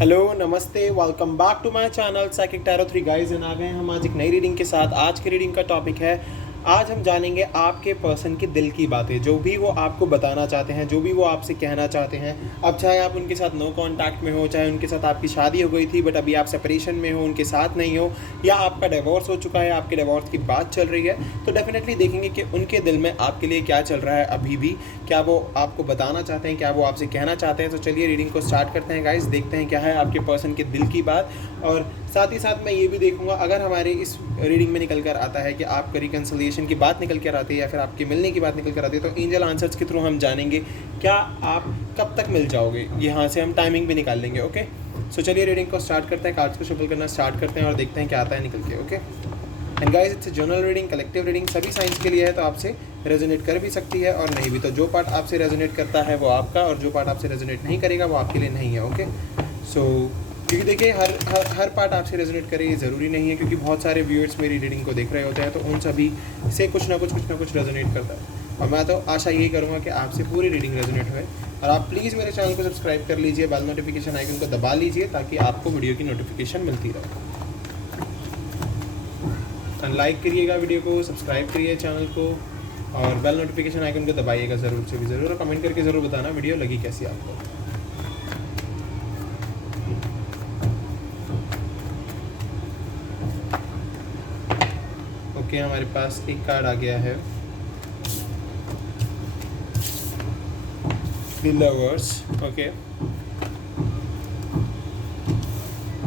Hello नमस्ते, welcome back to my channel psychic tarot 3 guys. आ गए हम आज एक नई रीडिंग के साथ। आज की रीडिंग का टॉपिक है, आज हम जानेंगे आपके पर्सन की दिल की बातें, जो भी वो आपको बताना चाहते हैं, जो भी वो आपसे कहना चाहते हैं। अब चाहे आप उनके साथ नो कांटेक्ट में हो, चाहे उनके साथ आपकी शादी हो गई थी बट अभी आप सेपरेशन में हो, उनके साथ नहीं हो, या आपका डिवोर्स हो चुका है, आपके डिवोर्स की बात चल रही है, तो डेफिनेटली देखेंगे कि उनके दिल में आपके लिए क्या चल रहा है अभी भी। क्या वो आपको बताना चाहते हैं, क्या वो आपसे कहना चाहते हैं। तो चलिए रीडिंग को स्टार्ट करते हैं गाइस, देखते हैं क्या है आपके पर्सन के दिल की बात। और साथ ही साथ मैं ये भी देखूंगा, अगर हमारे इस रीडिंग में निकल कर आता है कि आपका रिकन्सिलिएशन की बात निकल कर आती है या फिर आपके मिलने की बात निकल कर आती है, तो एंजल आंसर्स के थ्रू हम जानेंगे क्या आप कब तक मिल जाओगे। यहाँ से हम टाइमिंग भी निकाल लेंगे। ओके, सो चलिए रीडिंग को स्टार्ट करते हैं, कार्ड्स को शफल करना स्टार्ट करते हैं और देखते हैं क्या आता है निकल के। Okay and guys, it's general reading, collective reading, सभी साइंस के लिए है, तो आपसे रेजोनेट कर भी सकती है और नहीं भी। तो जो पार्ट आपसे रेजोनेट करता है वो आपका, और जो पार्ट आपसे रेजोनेट नहीं करेगा वो आपके लिए नहीं है। ओके, सो क्योंकि देखिए हर पार्ट आपसे रेजोनेट करे ये ज़रूरी नहीं है, क्योंकि बहुत सारे व्यूअर्स मेरी रीडिंग को देख रहे होते हैं, तो उन सभी से कुछ ना कुछ रेजोनेट करता है। और मैं तो आशा यही करूँगा कि आपसे पूरी रीडिंग रेजोनेट हुए। और आप प्लीज़ मेरे चैनल को सब्सक्राइब कर लीजिए, बेल नोटिफिकेशन आइकन को दबा लीजिए ताकि आपको वीडियो की नोटिफिकेशन मिलती रहे। लाइक करिएगा वीडियो को, सब्सक्राइब करिए चैनल को और बेल नोटिफिकेशन आइकन को दबाइएगा ज़रूर से भी ज़रूर, और कमेंट करके ज़रूर बताना वीडियो लगी कैसी आपको। ओके, हमारे पास एक कार्ड आ गया है, the lovers. Okay,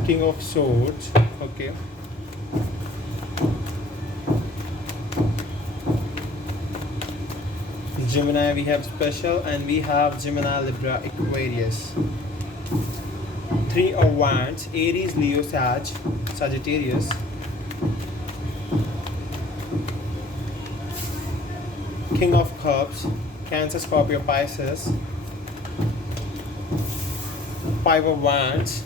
king of swords. Okay, Gemini we have special, and we have Gemini, Libra, Aquarius. 3 of Wands, Aries, Leo, Sagittarius. King of Cups, Cancer, Scorpio, Pisces. 5 of Wands,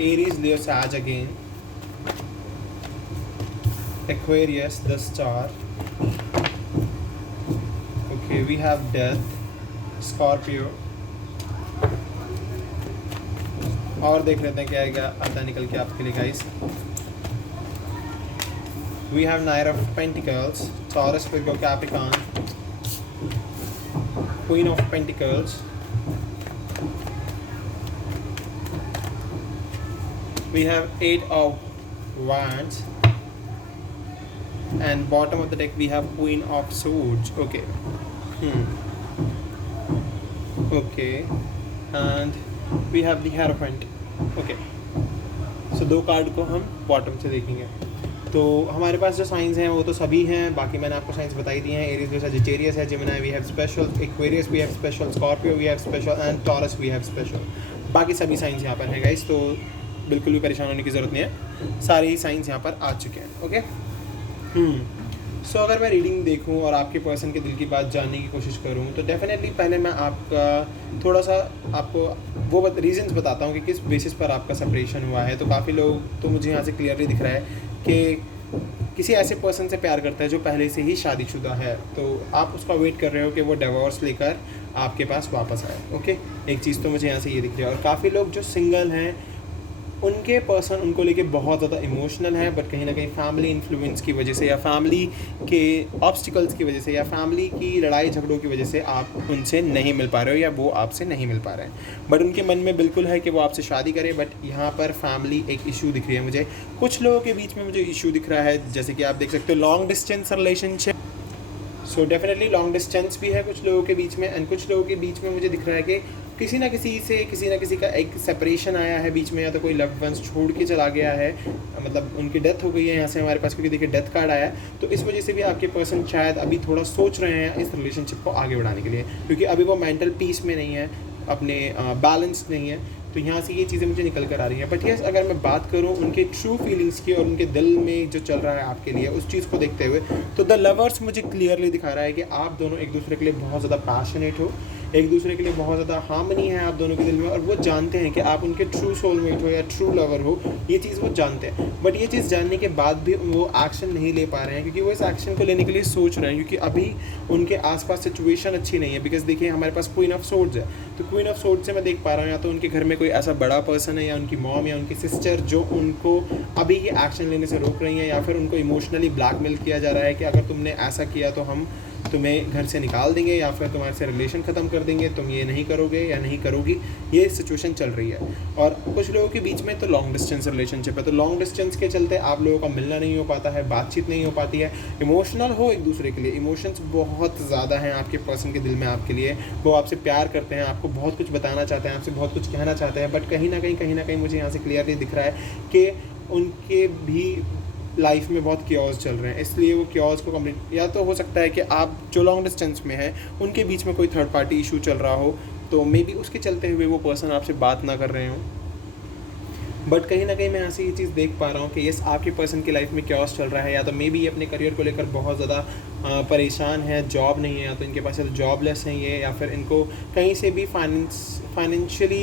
Aries, Leo, Sag again. Aquarius, the Star. Okay, we have Death, Scorpio. और देख लेते हैं क्या आता निकल के आपके लिए guys. We have Knight of Pentacles, Taurus, Virgo, Capricorn. Queen of Pentacles. We have 8 of Wands. And bottom of the deck we have Queen of Swords. Okay. Okay, and we have the Hierophant. Okay, so 2 card को हम bottom से देखेंगे। तो हमारे पास जो science हैं वो तो सभी हैं, बाकी मैंने आपको साइंस बताई दी हैं। एरीज सजिटेरियस है, Gemini we have special, Aquarius we have special, Scorpio we have special and Taurus we have special. बाकी सभी साइंस यहाँ पर हैं गाइस, तो बिल्कुल भी परेशान होने की ज़रूरत नहीं है, सारे ही साइंस यहाँ पर आ चुके हैं। ओके, सो अगर मैं रीडिंग देखूं और आपके पर्सन के दिल की बात जानने की कोशिश करूं, तो डेफिनेटली पहले मैं आपका थोड़ा सा आपको वो रीजंस बताता हूं कि किस बेसिस पर आपका सेपरेशन हुआ है। तो काफ़ी लोग तो मुझे यहाँ से क्लियरली दिख रहा है कि किसी ऐसे पर्सन से प्यार करता है जो पहले से ही शादीशुदा है, तो आप उसका वेट कर रहे हो कि वो डिवोर्स लेकर आपके पास वापस आए। ओके, एक चीज़ तो मुझे यहाँ से ये दिख रही है। और काफ़ी लोग जो सिंगल हैं उनके पर्सन उनको लेके बहुत ज़्यादा इमोशनल है, बट कहीं ना कहीं फैमिली इन्फ्लुएंस की वजह से या फैमिली के ऑब्स्टिकल्स की वजह से या फैमिली की लड़ाई झगड़ों की वजह से आप उनसे नहीं मिल पा रहे हो या वो आपसे नहीं मिल पा रहे हैं। बट उनके मन में बिल्कुल है कि वो आपसे शादी करें, बट यहाँ पर फैमिली एक इशू दिख रही है मुझे। कुछ लोगों के बीच में मुझे इशू दिख रहा है, जैसे कि आप देख सकते हो long distance relationship. So definitely long distance भी है कुछ लोगों के बीच में, एंड कुछ लोगों के बीच में मुझे दिख रहा है कि किसी ना किसी का एक सेपरेशन आया है बीच में, या तो कोई लव्ड वंस छोड़ के चला गया है, मतलब उनकी डेथ हो गई है यहाँ से हमारे पास, क्योंकि देखिए डेथ कार्ड आया है। तो इस वजह से भी आपके पर्सन शायद अभी थोड़ा सोच रहे हैं इस रिलेशनशिप को आगे बढ़ाने के लिए, क्योंकि अभी वो मेंटल पीस में नहीं है, अपने बैलेंस नहीं है। तो यहाँ से ये चीज़ें मुझे निकल कर आ रही हैं। बट यस, अगर मैं बात करूँ उनके ट्रू फीलिंग्स की और उनके दिल में जो चल रहा है आपके लिए, उस चीज़ को देखते हुए, तो द लवर्स मुझे क्लियरली दिखा रहा है कि आप दोनों एक दूसरे के लिए बहुत ज़्यादा पैशनेट हो, एक दूसरे के लिए बहुत ज़्यादा हार्मनी है आप दोनों के दिल में, और वो जानते हैं कि आप उनके ट्रू सोलमेट हो या ट्रू लवर हो, ये चीज़ वो जानते हैं। बट ये चीज़ जानने के बाद भी वो एक्शन नहीं ले पा रहे हैं, क्योंकि वो इस एक्शन को लेने के लिए सोच रहे हैं, क्योंकि अभी उनके आसपास सिचुएशन अच्छी नहीं है। बिकॉज देखिए हमारे पास क्वीन ऑफ सोर्ड्स है, तो क्वीन ऑफ सोर्ड्स से मैं देख पा रहा हूँ या तो उनके घर में कोई ऐसा बड़ा पर्सन है, या उनकी मॉम या उनकी सिस्टर, जो उनको अभी ये एक्शन लेने से रोक रही हैं, या फिर उनको इमोशनली ब्लैकमेल किया जा रहा है कि अगर तुमने ऐसा किया तो हम तुम्हें घर से निकाल देंगे, या फिर तुम्हारे से रिलेशन ख़त्म कर देंगे, तुम ये नहीं करोगे या नहीं करोगी। ये सिचुएशन चल रही है। और कुछ लोगों के बीच में तो लॉन्ग डिस्टेंस रिलेशनशिप है, तो लॉन्ग डिस्टेंस के चलते आप लोगों का मिलना नहीं हो पाता है, बातचीत नहीं हो पाती है, इमोशनल हो एक दूसरे के लिए, इमोशंस बहुत ज़्यादा हैं आपके पर्सन के दिल में आपके लिए। वो आपसे प्यार करते हैं, आपको बहुत कुछ बताना चाहते हैं, आपसे बहुत कुछ कहना चाहते हैं, बट कहीं ना कहीं मुझे यहाँ से क्लियरली दिख रहा है कि उनके भी लाइफ में बहुत क्योर्स चल रहे हैं। इसलिए वो क्योर्स को कंप्लीट, या तो हो सकता है कि आप जो लॉन्ग डिस्टेंस में हैं उनके बीच में कोई थर्ड पार्टी इशू चल रहा हो, तो मे बी उसके चलते हुए वो पर्सन आपसे बात ना कर रहे हों। बट कहीं ना कहीं मैं ऐसी ये चीज़ देख पा रहा हूँ कि यस, आपके पर्सन की लाइफ में क्योर्स चल रहा है, या तो मे बी ये अपने करियर को लेकर बहुत ज़्यादा परेशान है, जॉब नहीं है, या तो इनके पास जॉबलेस हैं ये, या फिर इनको कहीं से भी फाइनेंशियली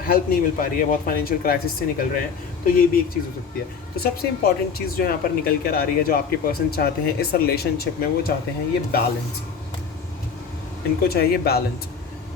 हेल्प नहीं मिल पा रही है, बहुत फाइनेंशियल क्राइसिस से निकल रहे हैं, तो ये भी एक चीज़ हो सकती है। तो सबसे इंपॉर्टेंट चीज़ जो यहाँ पर निकल कर आ रही है, जो आपके पर्सन चाहते हैं इस रिलेशनशिप में, वो चाहते हैं ये बैलेंस। इनको चाहिए बैलेंस।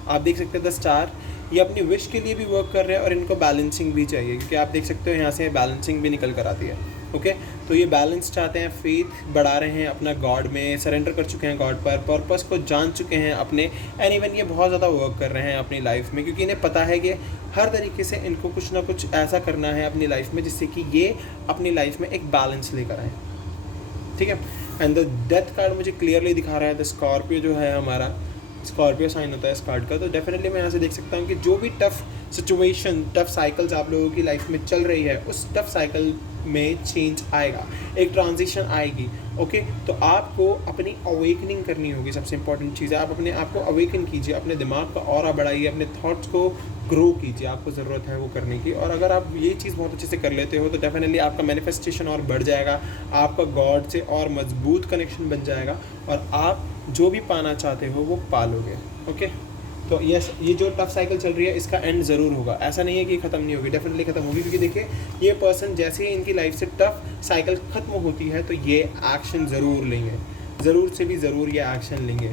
आप देख सकते हैं द स्टार, ये अपनी विश के लिए भी वर्क कर रहे हैं और इनको बैलेंसिंग भी चाहिए, क्योंकि आप देख सकते हो यहाँ से बैलेंसिंग भी निकल कर आती है। ओके, तो ये बैलेंस चाहते हैं, फेथ बढ़ा रहे हैं अपना गॉड में, सरेंडर कर चुके हैं गॉड पर, पर्पस को जान चुके हैं अपने, एंड इवन ये बहुत ज़्यादा वर्क कर रहे हैं अपनी लाइफ में, क्योंकि इन्हें पता है कि हर तरीके से इनको कुछ ना कुछ ऐसा करना है अपनी लाइफ में जिससे कि ये अपनी लाइफ में एक बैलेंस लेकर आए। ठीक है, एंड द डेथ कार्ड मुझे क्लियरली दिखा रहा है, द स्कॉर्पियो जो है हमारा, स्कॉर्पियो साइन होता है इस कार्ड का, तो डेफिनेटली मैं यहाँ से देख सकता हूँ कि जो भी टफ सिचुएशन, टफ साइकिल्स आप लोगों की लाइफ में चल रही है, उस टफ साइकिल में चेंज आएगा, एक ट्रांजिशन आएगी। ओके, तो आपको अपनी अवेकनिंग करनी होगी। सबसे इंपॉर्टेंट चीज़ है, आप अपने आप को अवेकन कीजिए, अपने दिमाग का ऑरा बढ़ाइए, अपने थॉट्स को ग्रो कीजिए, आपको ज़रूरत है वो करने की। और अगर आप ये चीज़ बहुत अच्छे से कर लेते हो तो डेफिनेटली आपका मैनिफेस्टेशन और बढ़ जाएगा, आपका गॉड से और मजबूत कनेक्शन बन जाएगा, और आप जो भी पाना चाहते हो वो पालोगे। ओके, तो यस, ये जो टफ साइकिल चल रही है इसका एंड ज़रूर होगा। ऐसा नहीं है कि ख़त्म नहीं होगी, डेफिनेटली ख़त्म होगी, क्योंकि देखिए ये पर्सन जैसे ही इनकी लाइफ से टफ साइकिल ख़त्म होती है तो ये एक्शन ज़रूर लेंगे, ज़रूर से भी ज़रूर ये एक्शन लेंगे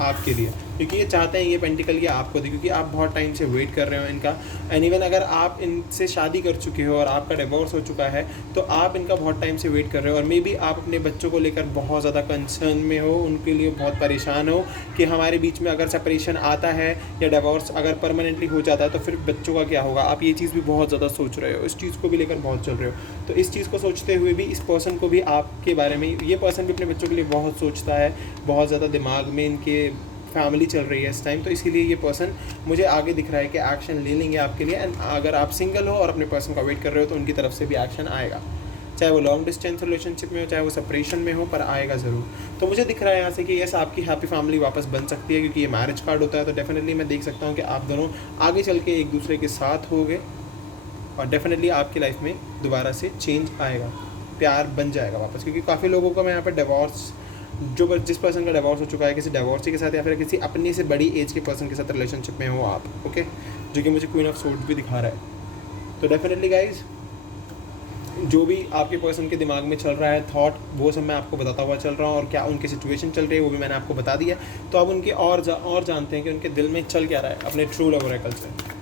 आपके लिए, क्योंकि ये चाहते हैं ये पेंटिकल ये आपको दे, क्योंकि आप बहुत टाइम से वेट कर रहे हो इनका। एंड इवन अगर आप इनसे शादी कर चुके हो और आपका डिवोर्स हो चुका है तो आप इनका बहुत टाइम से वेट कर रहे हो, और मे बी आप अपने बच्चों को लेकर बहुत ज़्यादा कंसर्न में हो, उनके लिए बहुत परेशान हो कि हमारे बीच में अगर सेपरेशन आता है या डिवोर्स अगर परमानेंटली हो जाता है तो फिर बच्चों का क्या होगा। आप ये चीज़ भी बहुत ज़्यादा सोच रहे हो, इस चीज़ को भी लेकर बहुत चल रहे हो। तो इस चीज़ को सोचते हुए भी इस पर्सन को भी आपके बारे में, ये पर्सन भी अपने बच्चों के लिए बहुत सोचता है, बहुत ज़्यादा दिमाग में इनके फैमिली चल रही है इस टाइम, तो इसीलिए ये पर्सन मुझे आगे दिख रहा है कि एक्शन ले लेंगे आपके लिए। एंड अगर आप सिंगल हो और अपने पर्सन का वेट कर रहे हो तो उनकी तरफ से भी एक्शन आएगा, चाहे वो लॉन्ग डिस्टेंस रिलेशनशिप में हो, चाहे वो सेपरेशन में हो, पर आएगा ज़रूर। तो मुझे दिख रहा है यहाँ से कि यस, आपकी हैप्पी फैमिली वापस बन सकती है, क्योंकि ये मैरिज कार्ड होता है, तो डेफिनेटली मैं देख सकता हूँ कि आप दोनों आगे चल के एक दूसरे के साथ होगे, और डेफिनेटली आपकी लाइफ में दोबारा से चेंज आएगा, प्यार बन जाएगा वापस। क्योंकि काफ़ी लोगों का मैं यहाँ पर डिवोर्स, जिस पर्सन का डिवोर्स हो चुका है किसी डिवोर्सी के साथ या फिर किसी अपने से बड़ी एज के पर्सन के साथ रिलेशनशिप में हो आप, ओके, जो कि मुझे क्वीन ऑफ सोर्ड्स भी दिखा रहा है। तो डेफिनेटली गाइज, जो भी आपके पर्सन के दिमाग में चल रहा है थॉट, वो सब मैं आपको बताता हुआ चल रहा हूँ, और क्या उनकी सिचुएशन चल रही है वो भी मैंने आपको बता दिया। तो अब उनके और जानते हैं कि उनके दिल में चल क्या रहा है अपने ट्रू लव ओरेकल से।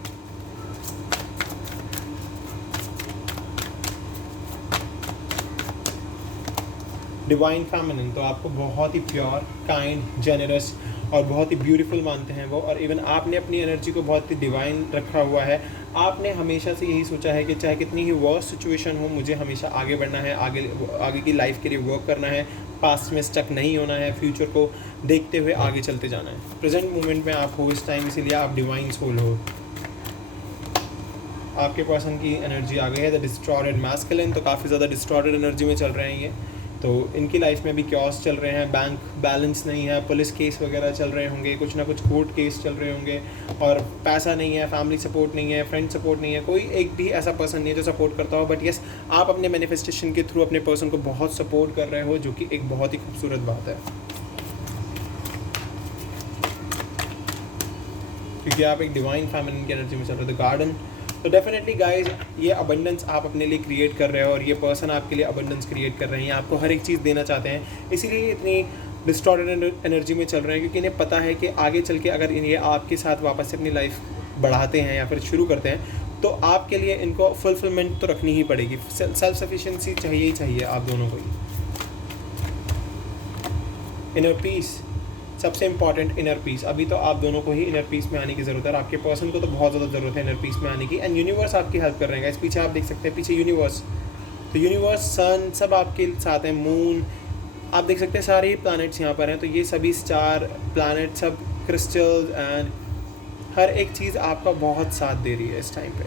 डिवाइन फेमिनिन, तो आपको बहुत ही प्योर, काइंड, जेनरस और बहुत ही ब्यूटीफुल मानते हैं वो, और इवन आपने अपनी एनर्जी को बहुत ही डिवाइन रखा हुआ है। आपने हमेशा से यही सोचा है कि चाहे कितनी ही वर्स्ट सिचुएशन हो, मुझे हमेशा आगे बढ़ना है, आगे की लाइफ के लिए वर्क करना है, पास्ट में स्टक नहीं होना है, फ्यूचर को देखते हुए आगे चलते जाना है। प्रेजेंट मोमेंट में आप हो इस टाइम, इसीलिए आप डिवाइन सोल हो। आपके पर्सन की एनर्जी आ गई है द डिस्टॉर्टेड मैस्कुलिन, तो काफ़ी ज़्यादा डिस्टॉर्टेड एनर्जी में चल रहे हैं ये। तो इनकी लाइफ में भी क्योस चल रहे हैं, बैंक बैलेंस नहीं है, पुलिस केस वगैरह चल रहे होंगे, कुछ ना कुछ कोर्ट केस चल रहे होंगे, और पैसा नहीं है, फैमिली सपोर्ट नहीं है, फ्रेंड सपोर्ट नहीं है, कोई एक भी ऐसा पर्सन नहीं है जो सपोर्ट करता हो। बट यस, आप अपने मैनिफेस्टेशन के थ्रू अपने पर्सन को बहुत सपोर्ट कर रहे हो, जो कि एक बहुत ही खूबसूरत बात है। क्योंकि आप एक डिवाइन फेमिनिन की एनर्जी में चल रहे हो। द गार्डन, तो डेफिनेटली गाइज ये अबंडेंस आप अपने लिए क्रिएट कर रहे हो और ये पर्सन आपके लिए अबंडेंस क्रिएट कर रहे हैं, आपको हर एक चीज़ देना चाहते हैं, इसीलिए इतनी डिस्टॉर्टेड एनर्जी में चल रहे हैं, क्योंकि इन्हें पता है कि आगे चल के अगर ये आपके साथ वापस से अपनी लाइफ बढ़ाते हैं या फिर शुरू करते हैं तो आपके लिए इनको फुलफिलमेंट तो रखनी ही पड़ेगी, सेल्फ सफिशिएंसी चाहिए ही चाहिए आप दोनों को ही। इनर पीस, सबसे इंपॉर्टेंट इनर पीस, अभी तो आप दोनों को ही इनर पीस में आने की ज़रूरत है और आपके पर्सन को तो बहुत ज़्यादा ज़रूरत है इनर पीस में आने की। एंड यूनिवर्स आपकी हेल्प कर रहे हैं, इस पीछे आप देख सकते हैं, पीछे यूनिवर्स, तो यूनिवर्स, सन, सब आपके साथ हैं, मून, आप देख सकते हैं सारे ही प्लैनेट्स यहाँ पर हैं, तो ये सभी स्टार, प्लैनेट, सब क्रिस्टल्स एंड हर एक चीज़ आपका बहुत साथ दे रही है इस टाइम पे।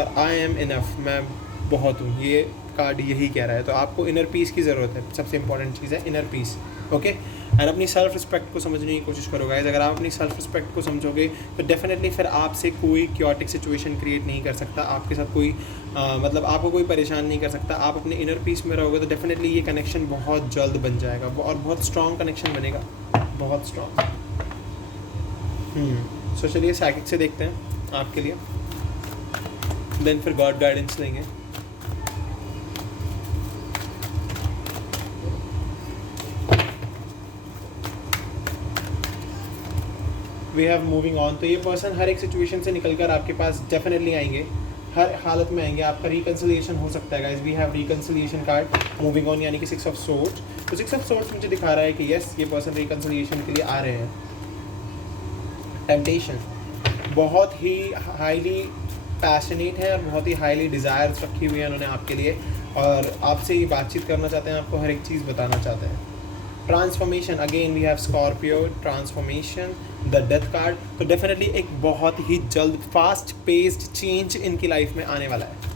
और आई एम इनफ, मैं बहुत हूँ, ये कार्ड यही कह रहा है। तो आपको इनर पीस की ज़रूरत है, सबसे इंपॉर्टेंट चीज़ है इनर पीस, ओके। एंड अपनी सेल्फ रिस्पेक्ट को समझने की कोशिश करो गाइस, अगर आप अपनी सेल्फ रिस्पेक्ट को समझोगे तो डेफिनेटली फिर आपसे कोई क्योटिक सिचुएशन क्रिएट नहीं कर सकता, आपके साथ कोई मतलब आपको कोई परेशान नहीं कर सकता। आप अपने इनर पीस में रहोगे तो डेफिनेटली ये कनेक्शन बहुत जल्द बन जाएगा और बहुत स्ट्रॉन्ग कनेक्शन बनेगा, बहुत स्ट्रॉन्ग। सो चलिए साइकिक से देखते हैं आपके लिए, देन फिर गॉड गाइडेंस लेंगे। वी हैव मूविंग ऑन, तो ये पर्सन हर एक सिचुएशन से निकल कर आपके पास डेफिनेटली आएंगे, हर हालत में आएंगे, आपका रिकन्सिलिएशन हो सकता है guys. We have reconciliation card, moving on यानी कि 6 ऑफ सोर्ड्स, तो 6 ऑफ सोर्ड्स मुझे दिखा रहा है कि यस ये पर्सन रिकन्सिलिएशन के लिए आ रहे हैं। टेम्पटेशन, बहुत ही हाईली पैशनेट है और बहुत ही हाईली डिज़ायर्स रखी हुई है उन्होंने आपके लिए और आपसे ये बातचीत करना चाहते हैं, आपको हर एक चीज़ बताना चाहते हैं। Transformation, again we have Scorpio, transformation, the death card, तो डेफिनेटली एक बहुत ही जल्द फास्ट पेस्ड चेंज इनकी लाइफ में आने वाला है।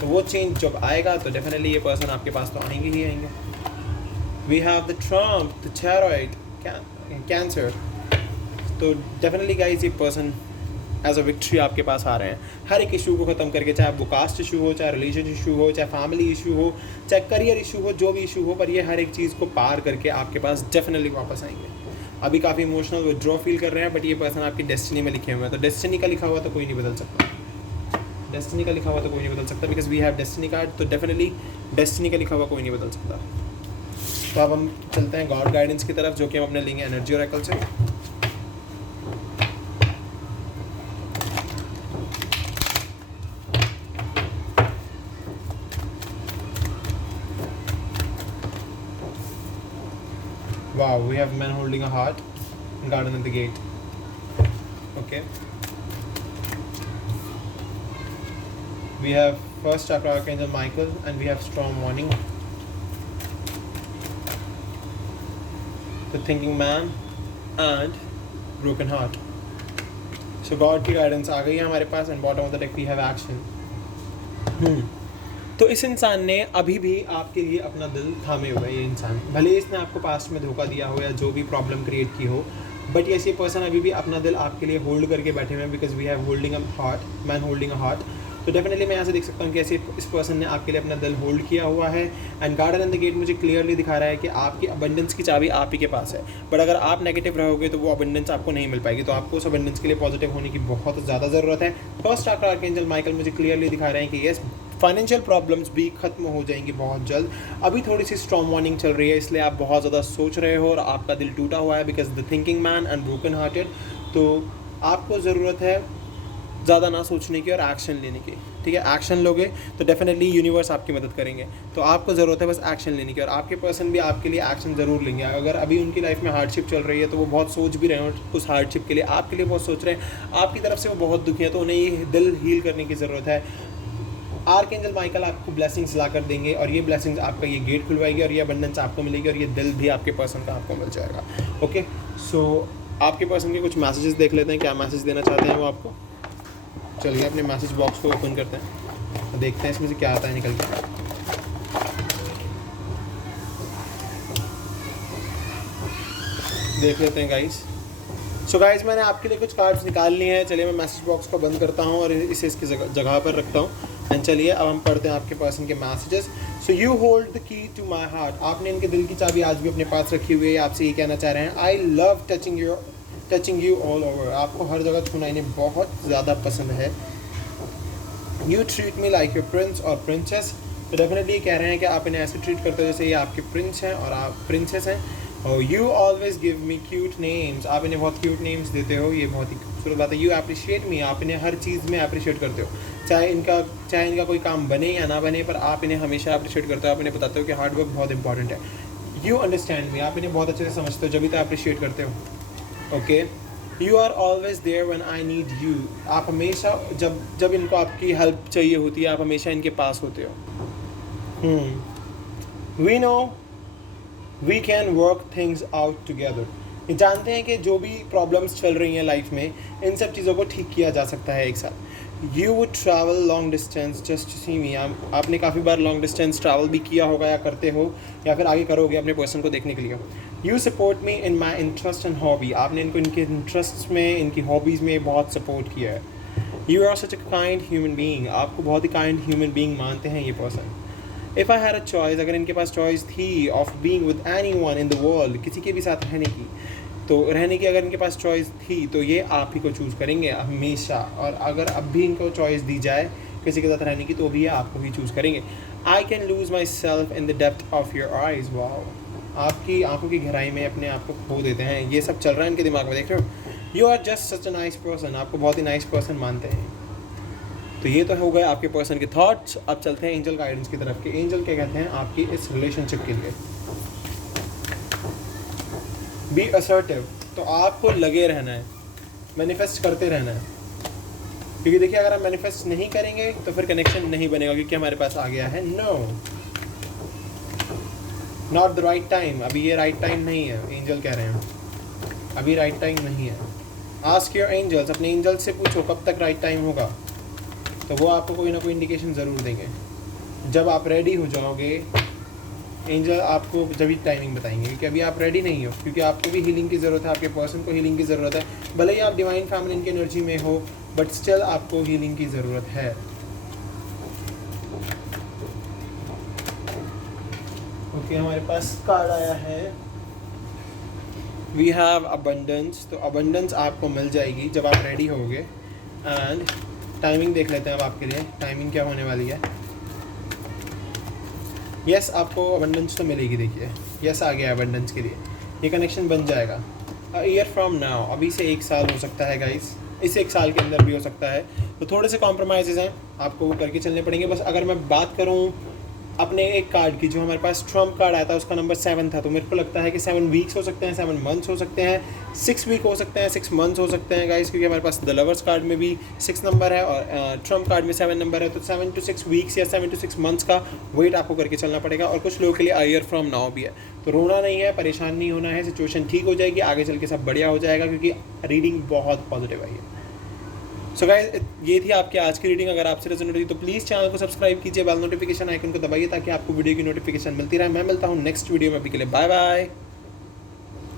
तो वो चेंज जब आएगा तो डेफिनेटली ये पर्सन आपके पास तो आएंगे ही आएंगे। We have the trump, the chariot, cancer, तो डेफिनेटली गाइस ये पर्सन एज अ विक्ट्री आपके पास आ रहे हैं, हर एक इशू को ख़त्म करके, चाहे वो कास्ट इशू हो, चाहे रिलीजन इशू हो, चाहे फैमिली इशू हो, चाहे करियर इशू हो, जो भी इशू हो, पर ये हर एक चीज़ को पार करके आपके पास डेफिनेटली वापस आएंगे। अभी काफ़ी इमोशनल विड्रॉ फील कर रहे हैं, बट ये पर्सन आपकी डेस्टिनी में लिखे हुए हैं, तो डेस्टिनी का लिखा हुआ तो कोई नहीं बदल सकता, डेस्टिनी का लिखा हुआ तो कोई नहीं बदल सकता, because we have destiny card, तो डेफिनेटली डेस्टिनी का लिखा हुआ कोई नहीं बदल सकता। तो अब हम चलते हैं गॉड गाइडेंस की तरफ, जो कि हम अपने लेंगे एनर्जी ऑरेकल से। Wow, we have men holding a heart, garden at the gate. Okay. We have first chakra archangel Michael, and we have storm warning. The thinking man and broken heart. So God की guidance आ गई है हमारे पास, and bottom of the deck we have action. तो इस इंसान ने अभी भी आपके लिए अपना दिल थामे हुआ है। ये इंसान भले इसने आपको पास्ट में धोखा दिया हो या जो भी प्रॉब्लम क्रिएट की हो, बट ये पर्सन अभी भी अपना दिल आपके लिए होल्ड करके बैठे हुए हैं, because we have holding a heart, man holding a heart. तो डेफिनेटली मैं यहाँ से देख सकता हूँ कि ऐसे इस पर्सन ने आपके लिए अपना दिल होल्ड किया हुआ है। And garden and the gate मुझे क्लियरली दिखा रहा है कि आपकी अबंडेंस की चाबी आप ही के पास है, बट अगर आप नेगेटिव रहोगे तो वो अबंडेंस आपको नहीं मिल पाएगी। तो आपको उस अबंडेंस के लिए पॉजिटिव होने की बहुत ज़्यादा ज़रूरत है। फर्स्ट चक्र आर्कएंजल माइकल मुझे क्लियरली दिखा रहे हैं कि यस फाइनेंशियल प्रॉब्लम्स भी खत्म हो जाएंगी बहुत जल्द। अभी थोड़ी सी स्ट्रॉन्ग वार्निंग चल रही है, इसलिए आप बहुत ज़्यादा सोच रहे हो और आपका दिल टूटा हुआ है, because the thinking man and broken hearted. तो आपको ज़रूरत है ज़्यादा ना सोचने की और एक्शन लेने की, ठीक है। एक्शन लोगे तो डेफिनेटली यूनिवर्स आपकी मदद करेंगे। तो आपको ज़रूरत है बस एक्शन लेने की, और आपके पर्सन भी आपके लिए एक्शन ज़रूर लेंगे। अगर अभी उनकी लाइफ में हार्डशिप चल रही है तो वो बहुत सोच भी रहे हैं उस हार्डशिप के लिए, आपके लिए बहुत सोच रहे हैं, आपकी तरफ से वो बहुत दुखी हैं, तो उन्हें ये दिल हील करने की ज़रूरत है। आर्कएंजल माइकल आपको ब्लेसिंग्स ला कर देंगे, और ये ब्लेसिंग्स आपका ये गेट खुलवाएगी, और ये अबंडेंस आपको मिलेगी, और ये दिल भी आपके पर्सन का आपको मिल जाएगा। ओके, सो आपके पर्सन के कुछ मैसेजेस देख लेते हैं, क्या मैसेज देना चाहते हैं वो आपको। चलिए अपने मैसेज बॉक्स को ओपन करते हैं और देखते हैं इसमें से क्या आता है निकल के। देख लेते हैं गाइस। सो गाइस मैंने आपके लिए कुछ कार्ड्स निकाल लिए हैं। चलिए मैं मैसेज बॉक्स को बंद करता हूँ और इसे इसकी जगह पर रखता हूँ। एंड चलिए अब हम पढ़ते हैं आपके पर्सन के messages. So you hold the key to my heart, आपने इनके दिल की चाबी आज भी अपने पास रखी हुई है। आपसे ये कहना चाह रहे हैं, I love touching your touching you all over, आपको हर जगह छूना इन्हें बहुत ज़्यादा पसंद है। You treat me like your Prince और प्रिंसेस, तो डेफिनेटली कह रहे हैं कि आप इन्हें ऐसे ट्रीट करते हो जैसे ये आपके प्रिंस हैं और आप प्रिंसेस हैं। और you always give me cute names, आप इन्हें बहुत क्यूट नेम्स देते हो, ये बहुत ही खूबसूरत बात है। यू अप्रिशिएट मी, आप इन्हें हर चीज़ में अप्रिशिएट करते हो, चाहे इनका कोई काम बने या ना बने, पर आप इन्हें हमेशा अप्रिशिएट करते हो, आप इन्हें बताते हो कि हार्ड वर्क बहुत इंपॉर्टेंट है। यू अंडरस्टैंड मी, आप इन्हें बहुत अच्छे से समझते हो, जब तो अप्रिशिएट करते हो। Okay, you are always there when I need you, आप हमेशा जब इनको आपकी हेल्प चाहिए होती है, आप हमेशा इनके पास होते हो। We know we can work things out together, जानते हैं कि जो भी प्रॉब्लम्स चल रही हैं लाइफ में, इन सब चीज़ों को ठीक किया जा सकता है एक साथ। You would travel long distance just to see me, आपने काफ़ी बार लॉन्ग डिस्टेंस ट्रैवल भी किया होगा या करते हो या फिर आगे करोगे अपने पर्सन को देखने के लिए। You support me in my interest and hobby, आपने इनके इंटरेस्ट में, इनकी हॉबीज़ में बहुत सपोर्ट किया है। You are such a kind human being, आपको बहुत ही काइंड ह्यूमन बीइंग मानते हैं ये person. If I had a choice, अगर इनके पास चॉइस थी of being with anyone in the world, किसी के भी साथ रहने की, तो रहने की अगर इनके पास चॉइस थी तो ये आप ही को चूज़ करेंगे हमेशा। और अगर अब भी इनको चॉइस दी जाए किसी के साथ रहने की तो भी ये आपको ही चूज़ करेंगे। I can lose myself in the depth of your eyes, wow, आपकी आंखों की गहराई में अपने आप को खो देते हैं, ये सब चल रहा है इनके दिमाग में, देख रहे हो। You are just such a nice person, आपको बहुत ही नाइस पर्सन मानते हैं। तो ये तो हो गए आपके पर्सन के थॉट्स। अब चलते हैं एंजल गाइडेंस की तरफ कि एंजल क्या कहते हैं आपकी इस रिलेशनशिप के लिए। बी असर्टिव, तो आपको लगे रहना है, मैनिफेस्ट करते रहना है, क्योंकि देखिए अगर आप मैनिफेस्ट नहीं करेंगे तो फिर कनेक्शन नहीं बनेगा, क्योंकि हमारे पास आ गया है no, not the right time, अभी ये राइट टाइम नहीं है, एंजल कह रहे हैं अभी राइट टाइम नहीं है। आस्क योर एंजल्स, अपने एंजल्स से पूछो कब तक राइट टाइम होगा, तो वो आपको कोई ना कोई इंडिकेशन ज़रूर देंगे। जब आप रेडी हो जाओगे एंजल आपको जब ही टाइमिंग बताएंगे, क्योंकि अभी आप रेडी नहीं हो, क्योंकि आपको भी हीलिंग की ज़रूरत है, आपके पर्सन को हीलिंग की ज़रूरत है, भले ही आप डिवाइन फैमिली की एनर्जी में हो, बट स्टिल आपको हीलिंग की ज़रूरत है। ओके, हमारे पास कार्ड आया है वी हैव अबंडेंस, तो अबंडेंस आपको मिल जाएगी जब आप रेडी होगे। एंड टाइमिंग देख लेते हैं अब आपके लिए, टाइमिंग क्या होने वाली है। यस, आपको अबंडेंस तो मिलेगी, देखिए यस आ गया अबंडेंस के लिए, ये कनेक्शन बन जाएगा। अ ईयर फ्रॉम नाउ, अभी से 1 साल हो सकता है गाइस, इस 1 साल के अंदर भी हो सकता है, तो थोड़े से कॉम्प्रोमाइज़ हैं आपको वो करके चलने पड़ेंगे। बस अगर मैं बात करूँ अपने एक कार्ड की, जो हमारे पास ट्रम्प कार्ड आया था उसका नंबर 7 था, तो मेरे को लगता है कि 7 वीक्स हो सकते हैं, 7 मंथ्स हो सकते हैं, 6 वीक हो सकते हैं, 6 मंथ्स हो सकते हैं गाइस, क्योंकि हमारे पास द लवर्स कार्ड में भी 6 नंबर है और ट्रम्प कार्ड में 7 नंबर है, तो 7 to 6 वीक्स या 7 to 6 मंथ्स का वेट आपको करके चलना पड़ेगा। और कुछ लोगों के लिए ईयर फ्रॉम नाउ भी है, तो रोना नहीं है, परेशान नहीं होना है, सिचुएशन ठीक हो जाएगी, आगे चल के सब बढ़िया हो जाएगा, क्योंकि रीडिंग बहुत पॉजिटिव आई है। सो गाइस, ये थी आपकी आज की रीडिंग। अगर आपसे रेजोनेट हुई तो प्लीज़ चैनल को सब्सक्राइब कीजिए, बेल नोटिफिकेशन आइकन को दबाइए ताकि आपको वीडियो की नोटिफिकेशन मिलती रहे। मैं मिलता हूँ नेक्स्ट वीडियो में, अभी के लिए बाय बाय।